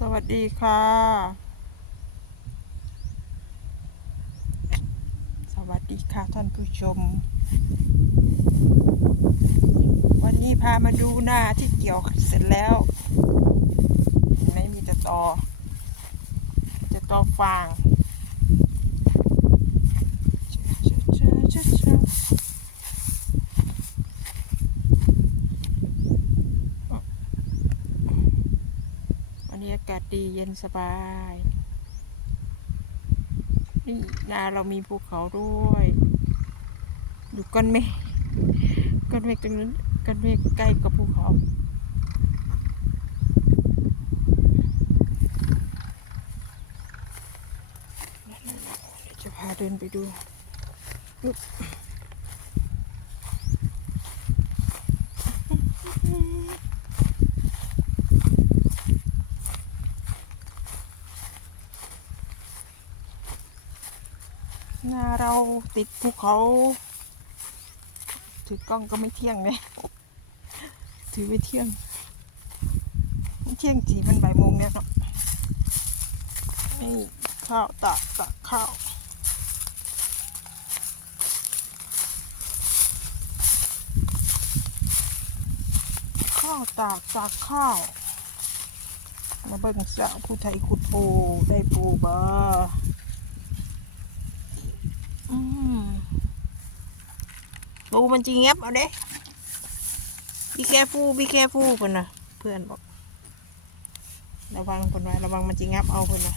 สวัสดีค่ะ สวัสดีค่ะท่านผู้ชม วันนี้พามาดูหน้าที่เกี่ยวเสร็จแล้ว ไม่มีแต่ตอจะตอฟางเชื่อเชื่อเชื่อเชื่อ วันนี้อากาศดีเย็นสบายนี่นาเรามีภูเขาด้วยอยู่ก้อนเมฆก้อนเมฆตรงนั้นก้อนเมฆใกล้กับภูเขาเดี๋ยวจะพาเดินไปดู นาเราติดภูเขา ถือกล้องก็ไม่เที่ยงเลยถือไม่เที่ยงไม่เที่ยงจีมันบ่ายโมงเนี่ยเนาะนี่ข้าวตากตากข้าวข้าวตากตากข้าว มาเบิ่งสาวผู้ไทยขุดปูได้ปูบ่อืม ปูมันจริงเงียบเอาเด้พี่แกฟูพี่แกฟูเพิ่นนะเพื่อนบอกระวังเพิ่นไว้ระวังมันจริงงับเอาเพิ่นนะ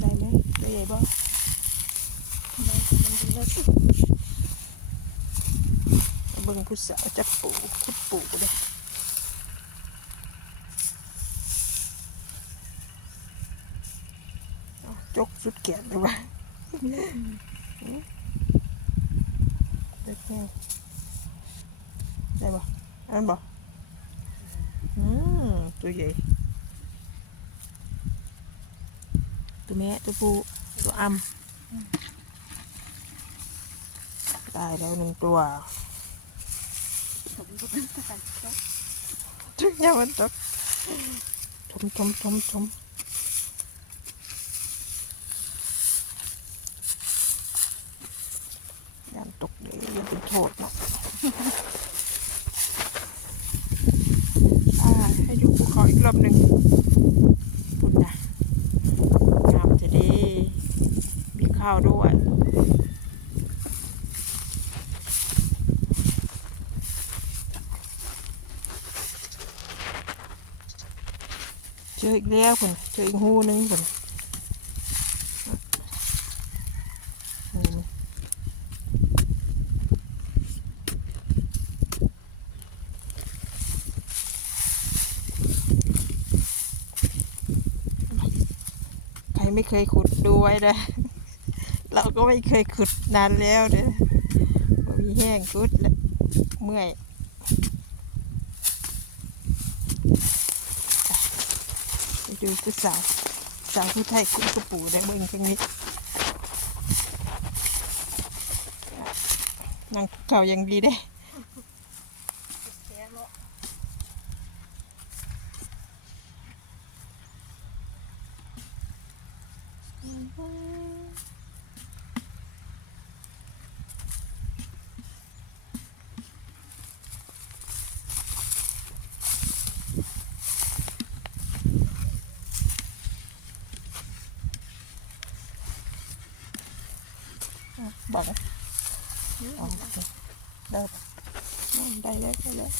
ได้ไหมได้ใหญ่บ่ได้มันดีแล้วสิเบิ่งผู้สาวจับปูขุดปูเด้อเอา จกสุดแขนเลยว่ะเด็กแห้งได้บ่อันนั้นบ่อืมตัวใหญ่ตัวแม่ตัวผู้ตัวอ่ำได้แล้วหนึ่งตัวจุกยามันตกชมชมชมชมยานตกเดี๋ยวอย่าเป็นโทษเนาะ อ่า ให้ดูภูเขาอีกรอบหนึ่งปุ่นนะงามจะดีมีข้าวด้วยเจออีกแล้วคุณเจออีกหูหนึงคุณนี่ ไม่เคยขุดดูไว้นะเราก็ไม่เคยขุดนานแล้วเด้อมีแห้งขุดแล้วเมื่อยไปดูผู้สาวสาวผู้ไทยคุณกระปูได้เมืองตรงนี้นางเขายังดีได้ บังเอาโอเคได้ปะได้แล้วได้แล้ว